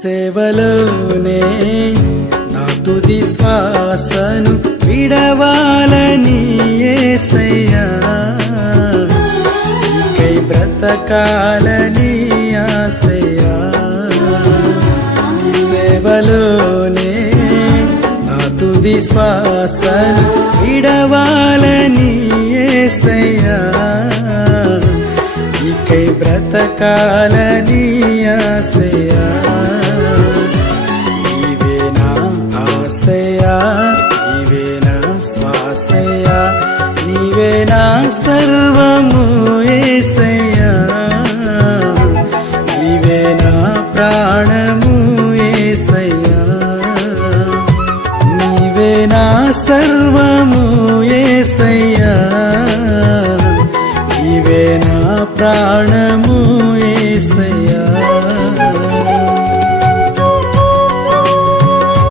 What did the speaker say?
సేవలోనే నా తుది శ్వాసను విడవాలని యేసయ్యా, నీకై బ్రతకాలని ఆశయ్యా. నీ సేవలోనే నా తుది శ్వాసను విడవాలని యేసయ్యా, నీకై బ్రతకాలని ఆశయ్యా. నీవే నా ఆశయ్యా, నీవే నా శ్వాసయ్యా, నీవే నా సర్వము యేసయ్యా, నీవే నా ప్రాణము యేసయ్యా, నీవే నా సర్వము యేసయ్యా, నీవే నా ప్రాణము యేసయ్యా.